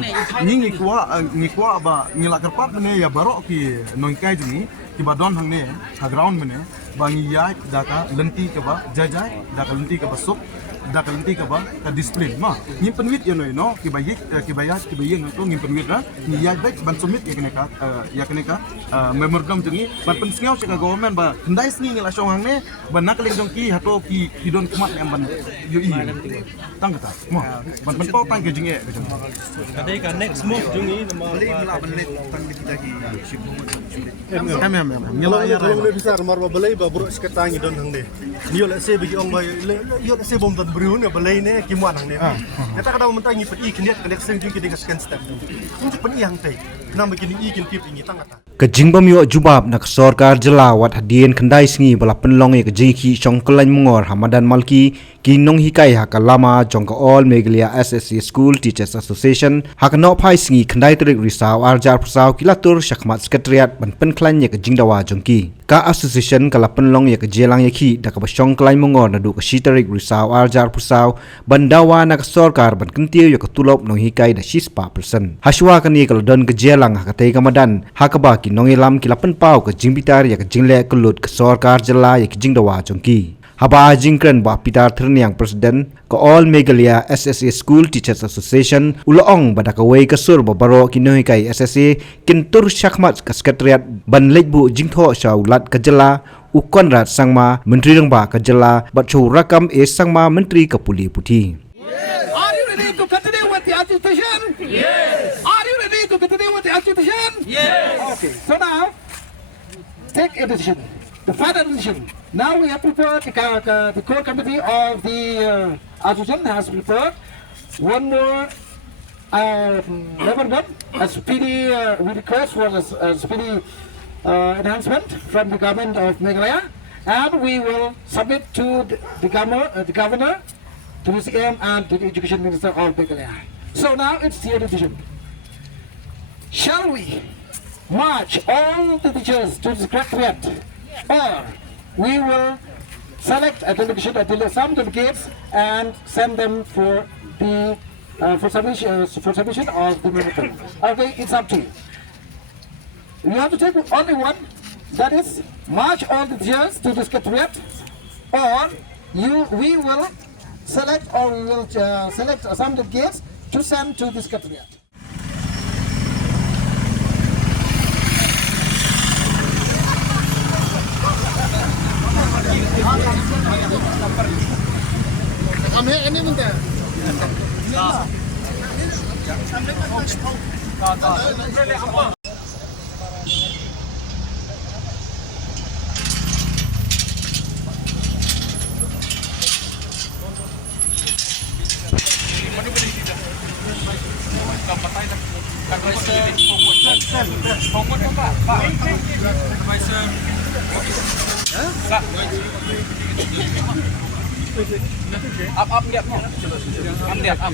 ya ni ngikwa ba ngila kerpat mene ya barok ki Nonghikai juni ki badon hang ne ha ground mene ba ngiya daka lenti ke ba jajai daka lenti ke ba sup daka lenti ke ba ka discipline ma nyimpen wit ya no ki bayik ki bayeng to nyimpen wit ha ngiya baik ban sumit ya kene ka memorandum juni ban pensiau ka government ba kendai sni ngila shong hang ne ba nakaleng jong ki hato ki don kemat yang ban yo i tang kata ma ban penpau tang ke jinge Kadai kan next move jungi nama Nyala ya kalau bisa remar balai ba bro seketangi don hang de. Yo la se bagi ong ba yo la se bom tan brun ya balai ne kimuan hang de. Kata kada mentangi peti kiniat kada seng jungi dengan scan step. Ini peni hang tai. Nam begini ikin pip ini tang kata. Kejing bamyo jubab nak Sorkar Jylla wat hadien kendai sngi bala penlong ye kejing ki chongklan mungor Madan Malki ki Nonghikai hakalama jongka all Meghalaya SSA School Teachers Association hakno phai sngi kendai trik risau arjar pusau kilatur syakmat Secretariat ban penklan ye kejing dawa jongki ka association kala penlong ye kejelang ye ki dak ba chongklan mungor nadu ka shitarik risau arjar pusau ban dawa nak Sorkar ban kentiu ye ketulop Nonghikai da shispa person haswa kan ye kala don kejelang hakatai ka Madan hakaba ki nongilam kilapan pau ke jingbitar ya ke jingle kelut ke Sorkar Jylla ya ke jingdawa jongki haba jingkren ba pitar terniang presiden ke all Meghalaya SSA School Teachers Association uloong badak away ke sur babaro ki Nonghikai SSA kintur syakmat ke Secretariat ban lekbu jingtho syaulat ke Jylla ukonrat sangma menteri rengba ke Jylla batchu rakam sangma menteri ke puli putih. Are you ready to continue with the agitation? Yes. Are you ready to continue with the agitation? Yes. Okay. So now, take a decision. The final decision. Now we have prepared the core committee of the agitation has prepared one more memorandum, a speedy we request for a speedy enhancement from the government of Meghalaya, and we will submit to the governor, to the CM and to the Education Minister of Meghalaya. So now it's your decision. Shall we march all the teachers to the Secretariat, or we will select a delegation, some delegates, and send them for the for submission of the memorandum? Okay, it's up to you. You have to take only one. That is, march all the teachers to the Secretariat, or we will select select some delegates to send to the Secretariat. Up, get more. Up.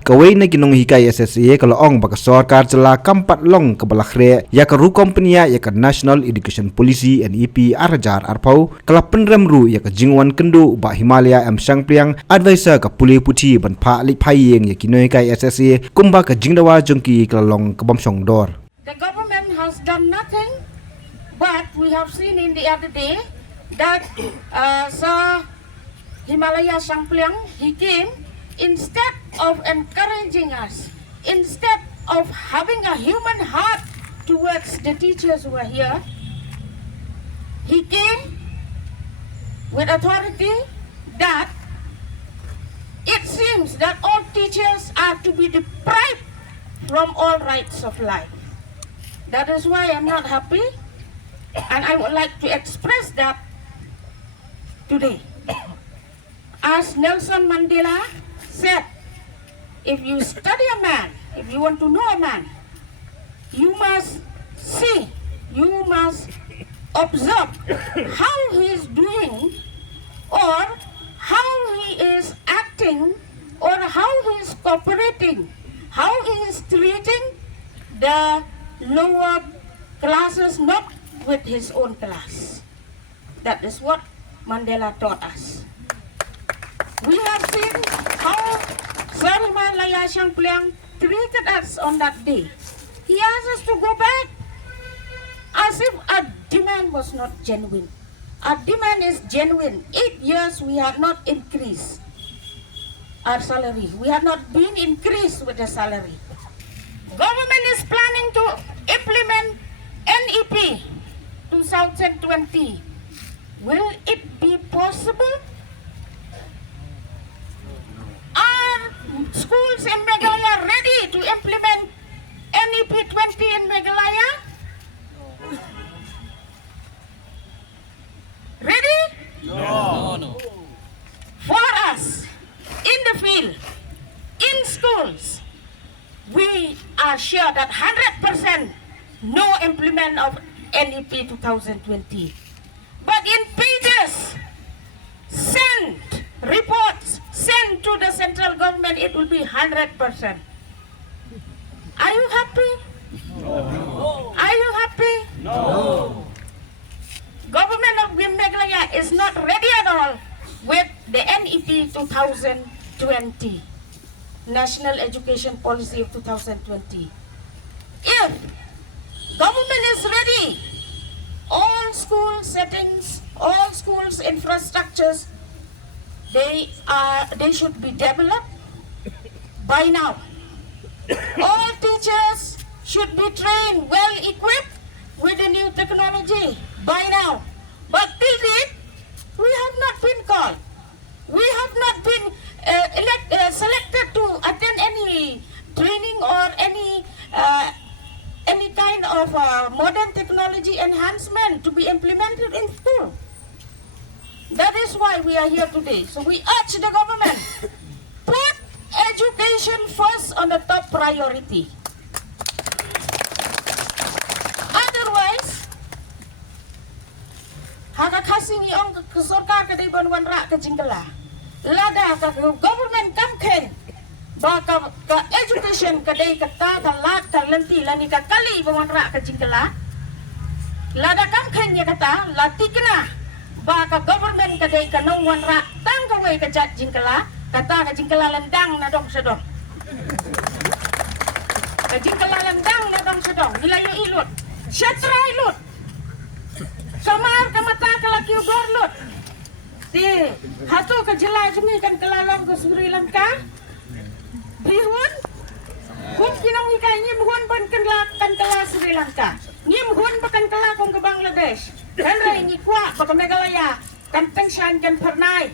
Kawai na Nonghikai SSA kalau ong baka Sorkar Jylla kampat long ke balakhre ya ke ru kompania ya ke National Education Policy NEP arjar arpau kala penremru ya ke jingwan kendu ba Himalaya Sang Priang advisor ke puli puti ban pha lik phayeng ya ki Nonghikai SSA kumba ke jingdawa jongki kala long ke bomsong dor. The government has done nothing, but we have seen in the other day that Sir Himalaya Sang Priang, he came. Instead of encouraging us, instead of having a human heart towards the teachers who are here, he came with authority that it seems that all teachers are to be deprived from all rights of life. That is why I'm not happy, and I would like to express that today. As Nelson Mandela said, if you study a man, if you want to know a man, you must see, you must observe how he is doing or how he is acting or how he is cooperating, how he is treating the lower classes, not with his own class. That is what Mandela taught us. We have seen how Sir Himalaya Shangpliang treated us on that day. He asked us to go back as if our demand was not genuine. Our demand is genuine. 8 years we have not increased our salary. We have not been increased with the salary. Government is planning to implement NEP 2020. Will it be possible? Are schools in Meghalaya ready to implement NEP 20 in Meghalaya? Ready? No. For us, in the field, in schools, we are sure that 100% no implement of NEP 2020. But in pages, sent reports, sent to the central government, it will be 100%. Are you happy? No. Are you happy? No. Government of Meghalaya is not ready at all with the NEP 2020, National Education Policy of 2020. If government is ready, all school settings, all schools infrastructures, they should be developed by now. All teachers should be trained, well equipped with the new technology by now. But till date, we have not been called. We have not been selected to attend any training or any kind of modern technology enhancement to be implemented in school. That is why we are here today. So we urge the government, put education first on the top priority. Otherwise, haka kasing iong Sorkar ka day banwan ra ka Jylla. Lada ka government kamken baka ka education ka day ka ta lat ka lanti lani ka kali banwan ra ka Jylla. Lada kamken ya kata lati kana baka government ka day ka nongwan ra tang ka way ka Jylla kata ka Jylla landang na dong sedong. Ka Jylla landang na dong sedong nilayo ilot. Syatra ilot. Samar ka mata ka laki gorlot. Di hatu ka Jylla jumi kan kelalang ke Sri Lanka. Bihun. Kun Nonghikai nyimhun ban kan kela Sri Lanka. Nyimhun bakan kela kong ke Bangladesh. Dan rai ngikwa baka Meghalaya kan tengshan kan pernai.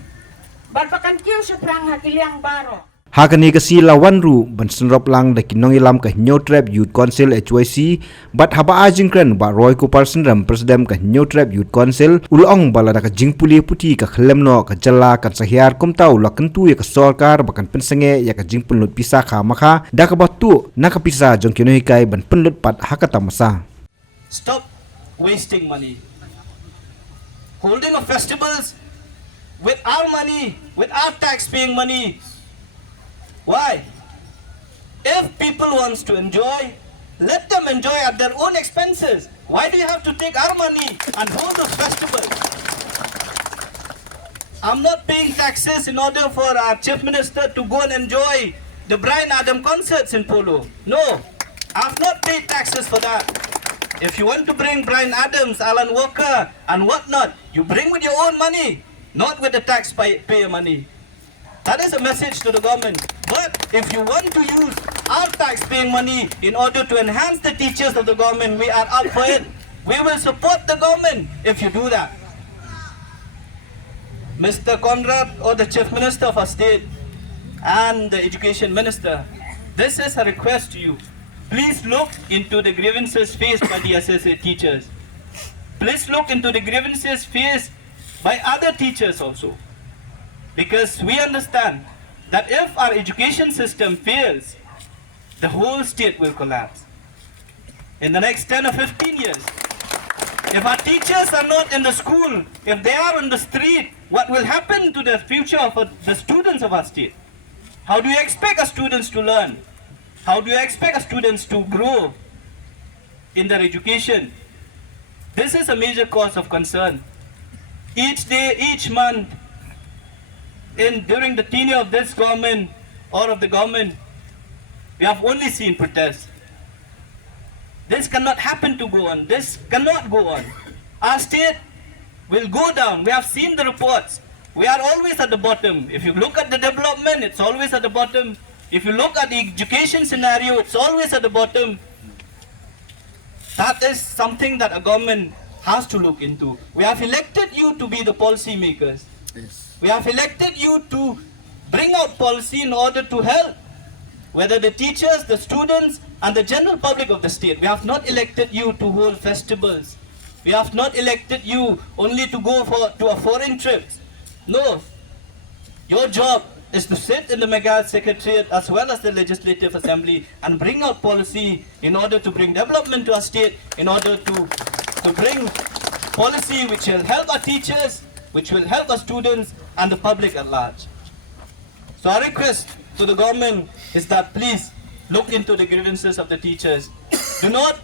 Ban bakan kiu seprang hakiliang baro. Hakani kasi lawan ru ban senrop lang da kinong ilam ka New Trap Youth Council HYC bat haba ajingkran ba Roy Kupar Sendram Presiden ka New Trap Youth Council ulong bala da ka jingpuli puti ka khlemno ka Jylla kan sahiar kumtau la kentu ya ka Sorkar bakan pensenge ya ka jingpunlut pisa ka maka da ka batu na ka pisa jong Nonghikai ban penlut pat hakata masa. Stop wasting money. Holding of festivals with our money, with our tax-paying money. Why? If people wants to enjoy, let them enjoy at their own expenses. Why do you have to take our money and hold a festival? I'm not paying taxes in order for our chief minister to go and enjoy the Brian Adam concerts in Polo. No, I've not paid taxes for that. If you want to bring Brian Adams, Alan Walker and whatnot, you bring with your own money, not with the taxpayer money. That is a message to the government. But if you want to use our tax-paying money in order to enhance the teachers of the government, we are up for it. We will support the government if you do that. Mr. Conrad, or the Chief Minister of our state, and the Education Minister, this is a request to you. Please look into the grievances faced by the SSA teachers. Please look into the grievances faced by other teachers also. Because we understand that if our education system fails, the whole state will collapse. in the next 10 or 15 years. If our teachers are not in the school, if they are on the street, what will happen to the future of the students of our state? How do you expect our students to learn? How do you expect our students to grow in their education? This is a major cause of concern. Each day, each month, during the tenure of this government or of the government, we have only seen protests. This cannot happen to go on. This cannot go on. Our state will go down. We have seen the reports. We are always at the bottom. If you look at the development, it's always at the bottom. If you look at the education scenario, it's always at the bottom. That is something that a government has to look into. We have elected you to be the policy makers. Yes. We have elected you to bring out policy in order to help, whether the teachers, the students, and the general public of the state. We have not elected you to hold festivals. We have not elected you only to go to a foreign trips. No. Your job is to sit in the Meghalaya Secretariat as well as the Legislative Assembly and bring out policy in order to bring development to our state, in order to bring policy which will help our teachers, which will help our students and the public at large. So our request to the government is that please look into the grievances of the teachers. Do not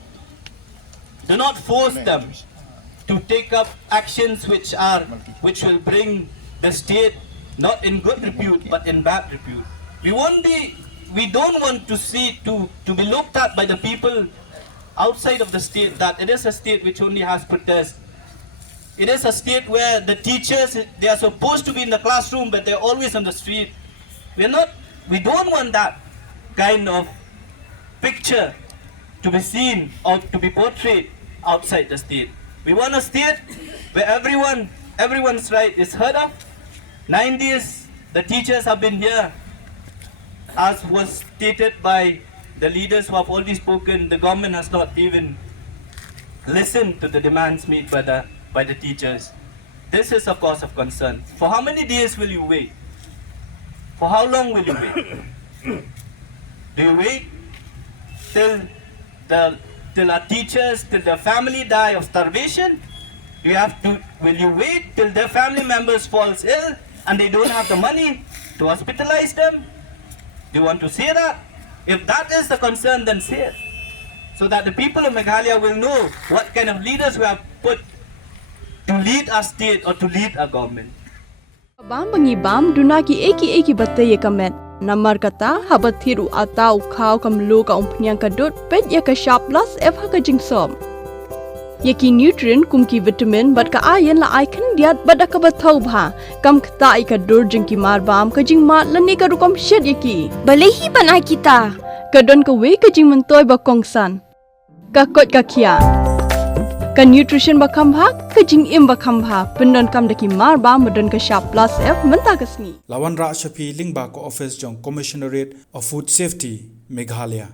force them to take up actions which will bring the state not in good repute but in bad repute. We don't want to be looked at by the people outside of the state that it is a state which only has protests. It is a state where the teachers, they are supposed to be in the classroom but they're always on the street. We don't want that kind of picture to be seen or to be portrayed outside the state. We want a state where everyone's right is heard of. 9 days the teachers have been here, as was stated by the leaders who have already spoken. The government has not even listened to the demands made by the teachers. This is a cause of concern. For how many days will you wait? For how long will you wait? Do you wait till our teachers, till their family die of starvation? Will you wait till their family members falls ill and they don't have the money to hospitalize them? Do you want to say that? If that is the concern, then say it. So that the people of Meghalaya will know what kind of leaders we have put to lead our state or to lead our government. Bam bangi bam dunaki eki batte kamet namar kata habat thiru atau khau kamlu ka umpnyang kadut pet ya ka sharp plus f ha ka jingsom yaki nutrient kumki vitamin bat ka iron la icon diat bat ka bathau bha kam khta I ka dur jingki mar bam ka jing mat lani ka rukom shet yaki balehi banai kita ka don ka we ka jing mentoy ba kongsan ka kot ka khia ka nutrition ba khambha ka jing im ba khambha pendon kam daki mar ba modon ka sharp plus f menta ka sni Lawan Ra Shafi Lingba ko office jong Commissionerate of Food Safety Meghalaya